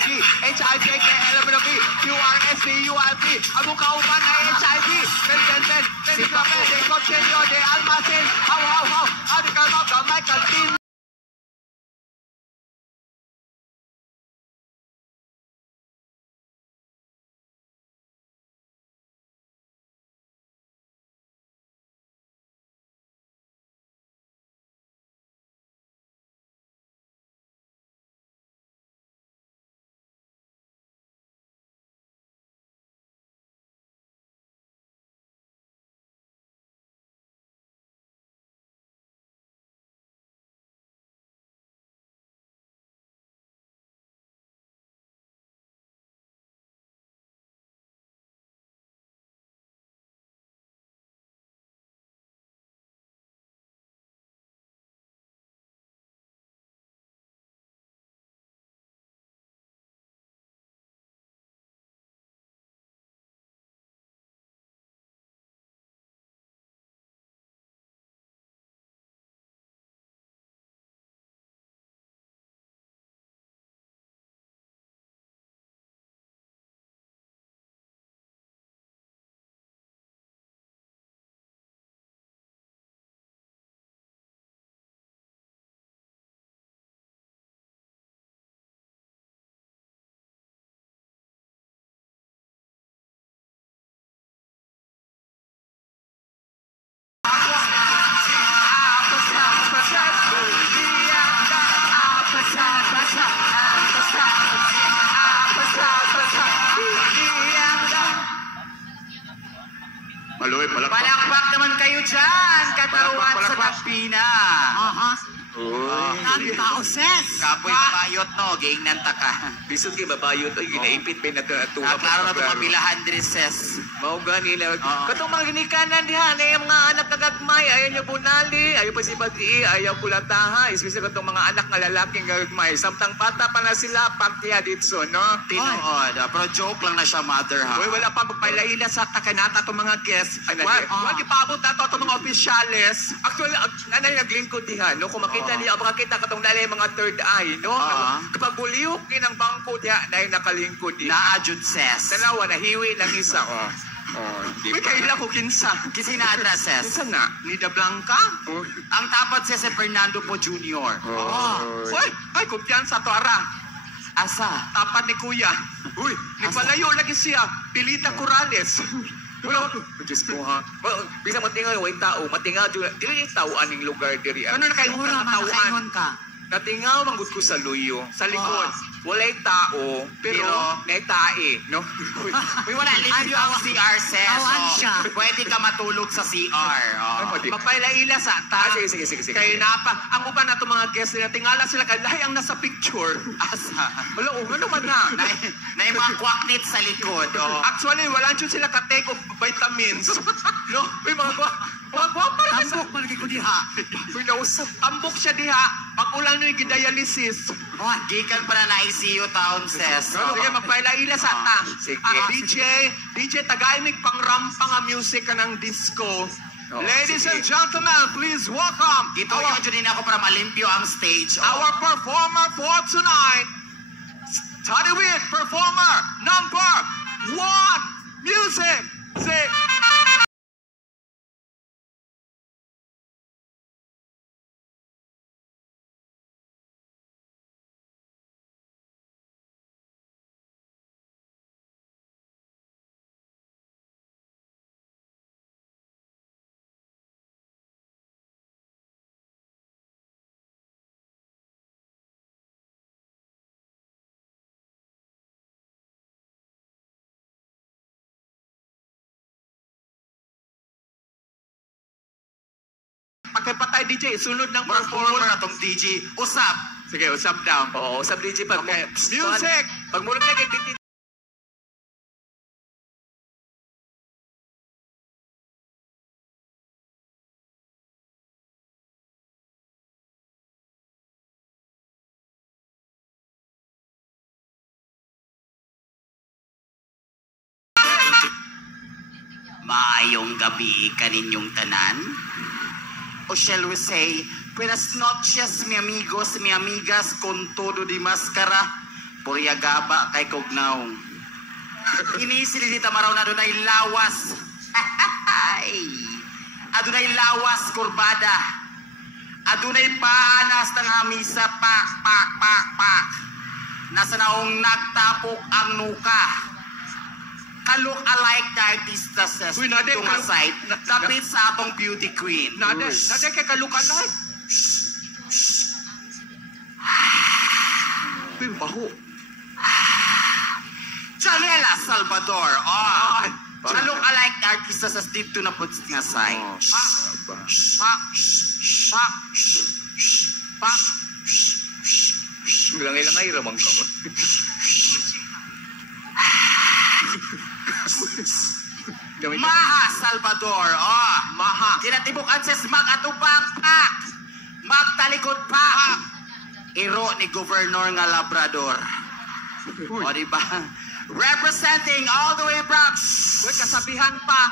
G, HIV, KLMNP, QRSTULP, ang mong kauban ay HIV, Ben, Kape, de Cochelio, de Almacen, how, Adical Mouth, gamay, kantin. Palakpak naman kayo dyan, katawan sa Tapina. Ang kaoses. Kapoy bayot no, gaing nanta ka. Bisod kay babayot ay ginaipit may natuwa. Klaro na ito papilahan ses. Mao gani nila. Katong mga ginikanan diha na yung mga anak na gagmay, ayaw niyo bunali, ayaw pa si pati, ayaw kulataha, especially katong mga anak nga lalaking gagmay. Samtang bata pa na sila partiya dito, no? Tinood, pero joke lang na siya, mother ha. Uy, wala pa magpailaila sa takanata itong mga guests. Wag ipabot na ito itong mga opisyales. Actually, nanay naglingkod diha, no? Kung makita niya, makita katong nalay mga third eye, no? Kapag buliyok ng bangko diha, na yung nakalingkod diha. Naadjud ses. Dalawa, nahiwi ng isa, Uy, kaila ko kinsa. Kasi na-address ses. Kinsa na? Nida Blanca? Ang tapat si Fernando po Jr. Uy, ay, kumpiyansa to, ara. Asa? Tapat ni Kuya. Uy, nagpalayo lagi siya. Pilita Corrales. Diyos ko ha. Bisa matingaw yung tao, matingaw dili tao aning lugar diri. Ano na kayo Makaingon ka. Natingaw manggod ko sa luyo, sa likod. Walay tao, pero naitae, no? Uy, wala limpyo ang CR ses. Awan siya. Pwede ka matulog sa CR. Mapailaila sa ta. Sige. Kaya napa, ang uban na itong mga guests nila, tingala sila kay lahi ang nasa picture. Asa? Wala, ano man na. Na yung mga kwaknit sa likod. Actually, wala dyan sila ka-take of vitamins. No? May mga gwapa na sa... Tambok malagi ko diha. May nausap. Tambok siya diha. Pag-ulang nyo yung dialysis. Gikan para na ICU town ses. Sige, magpailaila sa ta. Sige. DJ, tagaimig pang-rampang ang music ka ng disco. Ladies and gentlemen, please welcome Ito yung dyan ako para malimpyo ang stage. our performer for tonight. Study with performer number 1. Music. Say. Pakipatay DJ, sunod ng Performer performer. na tong DJ. Usap. Sige, usap down. Oo, usap DJ pag Okay, music! Pag murag na kay titi. Maayong gabi kaninyong tanan. O shall we say, buenas noches mi amigos, mi amigas con todo de máscara. Puriagaba kay Kugnaw. Inisilita maraw na dunay lawas. Adunay lawas kurbada. Adunay paanas ng hamisa pak pak pak pak. Nasa naong nagtapok ang nuka. Kalok alike the artista sa Uy, nade, itong site. Kapit sa atong beauty queen. Nade kay kalukalay. Uy, baho. Chanela Salvador. Oh. Ay, Kalok alike the artista sa dito na po nga site. Pak. Pak. Pak. Langay-langay ramang ka. Maha Salvador. Oh, Maha. Tinatibukan sa smag atupang pak. Magtalikod pak. Iro ni Governor nga Labrador. O diba? Representing all the way from Uy, kasabihan pa.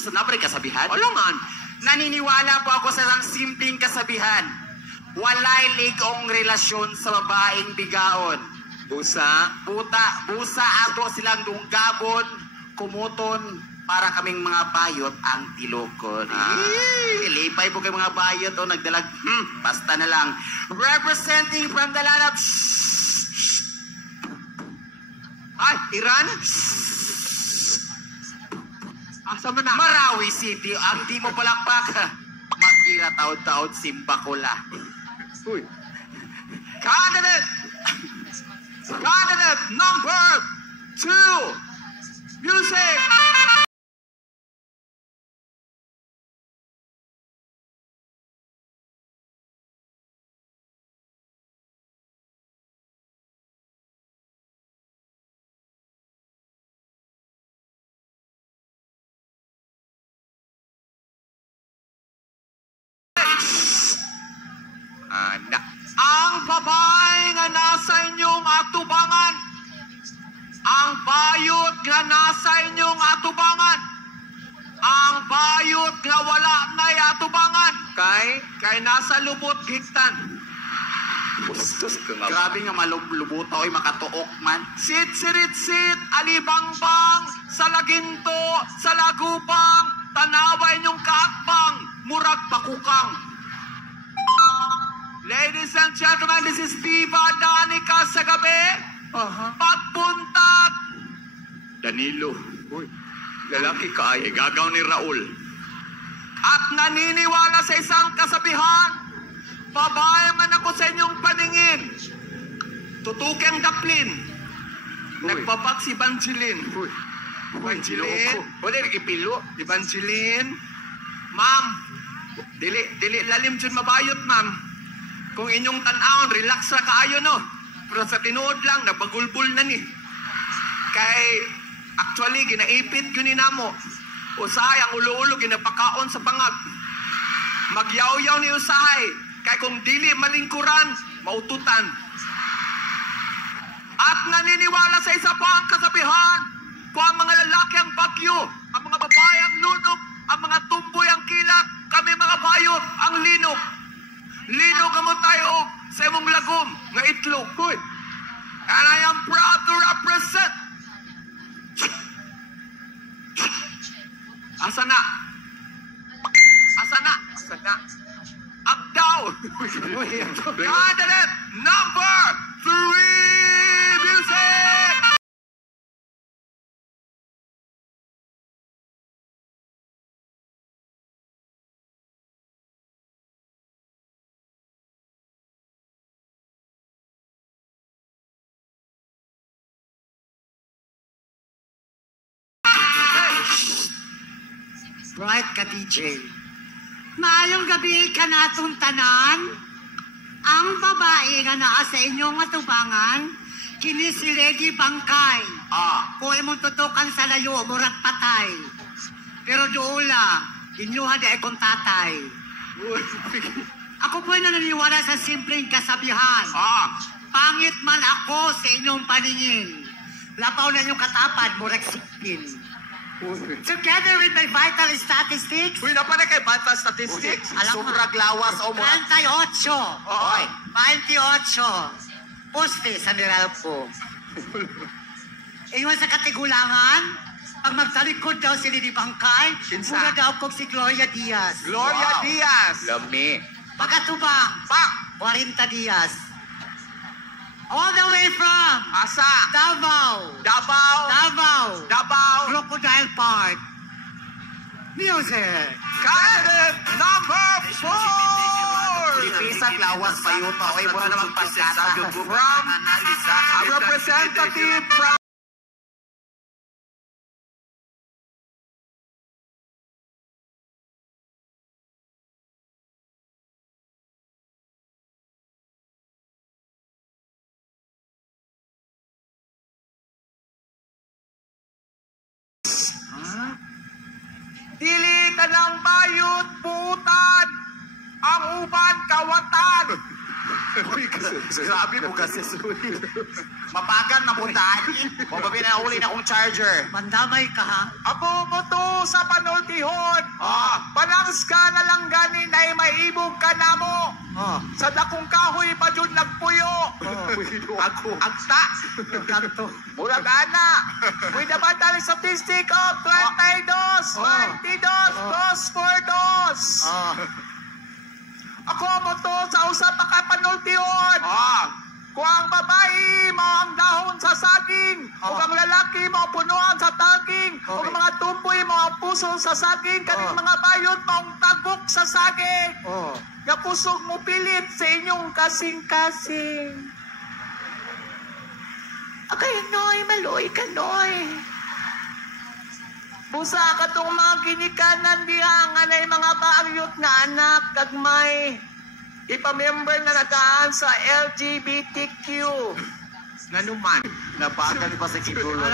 Saan na ba rin kasabihan? Alangan. Naniniwala po ako sa isang simpleng kasabihan. Walay ligong relasyon sa babaeng bigaon. Busa. Busa ato silang dunggabon, kumuton, para kaming mga bayot ang tilokon. Lipay po kayo mga bayot o nagdalag, basta na lang. Representing from the land of Ay, Iran? Asa man na? Marawi City, ang di mo palakpak. Magkira taod-taod Simbakula. Uy. Candidate number 2. Music. Ang babae nga nasa inyong atubangan. Ang bayot nga nasa inyong atubangan. Ang bayot nga wala na'y atubangan. Kay nasa lubot gigtan. Bustos ka nga. Grabe nga malubutaw ay makatuok man. Sit, alibangbang, sa laginto, sa lagubang, tanaway inyong kaakbang, murag pakukang. Ladies and gentlemen, this is Diva Danica sa gabi. Pagpuntag. Danilo. Uy. Lalaki ka ay gagaw ni Raul. At naniniwala sa isang kasabihan, babae man ako sa inyong paningin. Tutukeng daplin. Nagpabak si Banjilin. Banjilin. Wala rin ipilo. Evangeline, ma'am, dili lalim dyan mabayot, ma'am. Kung inyong tanawon, relax ra kaayo, no? Pero sa tinuod lang, nabagulbul na ni. Kay, actually, ginaipit yun ni namo. Usahay, ang ulo-ulo, ginapakaon sa pangag. Magyaw-yaw ni usahay. Kay kung dili malingkuran, maututan. At naniniwala sa isa pa ang kasabihan, kung ang mga lalaki ang bagyo, ang mga babae ang lunok, ang mga tumboy ang kilat, kami mga bayot ang linok. Linok mo tayo sa imong lagom nga itlog. Hoy. And I am proud to represent. Asa na? Abdaw. Candidate number 3. Music. Bright ka, DJ. Maayong gabi ka natong tanan. Ang babae nga naa sa inyong atubangan, kini si Reggie Bangkay. Kung imong tutukan sa layo, murag patay. Pero doula, inyuha di akong tatay. Ako po'y nananiwala sa simpleng kasabihan. Pangit man ako sa inyong paningin. Lapaw na inyong katapad, murag sipin. Together with my vital statistics, Uy, napala kay Bata Statistics. alam mo, Sobrang lawas o mo. 38. Oy. 28. poste sa Meralco. Ingon sa katigulangan, pag magtalikod daw si Lady Bangkay, Kinsa? muna daw kog si Gloria Diaz. Gloria Diaz. Lami. Pagkatubang, Pak! 40 Diaz. All the way from Asa. Davao, Davao. Crocodile Park. Music. Candidate number 4. Ipisag lawas pa yun. Oy, mura na magpasata. From a representative from dili tanang bayot putan ang uban kawatan. Sabi mo kasi, mapagan na puntaan. Mababi na uli na akong charger. Mandamay ka ha? Apo mo to sa panultihon. Panangs ka na lang ganin ay maibog ka na mo. Sa dakong kahoy pa dyan nagpuyo. Agta. Kanto. Murag ana. With the battle statistic of 22, 2 por 2. Ako mo to sa usa pa ka panultihon. Kung ang babae mo ang dahon sa saging, kung ang lalaki mo punuan sa taging, kung ang mga tumboy mo ang puso sa saging, kaning mga bayot mo ang tagok sa saging. Nga pusog mo pilit sa inyong kasing-kasing. Akay, Noy, maloy ka, Noy. Busa ka tong mga ginikanan diha nga na mga bayot nga anak kag may ipamember na nagaan sa LGBTQ. Nanuman. Napagan pa sa kidulo.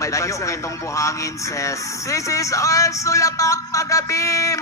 May Layo bansa. kay itong buhangin, sis. This is our Sulabak Magabi.